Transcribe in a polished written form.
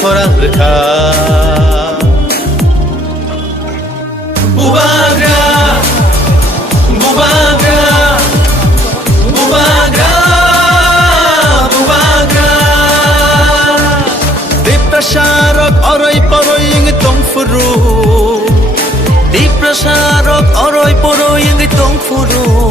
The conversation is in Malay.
korang reka Bubagra Bubagra Bubagra Bubagra Diprasarok oroy poroy yung itong furu Diprasarok oroy poroy yung itong furu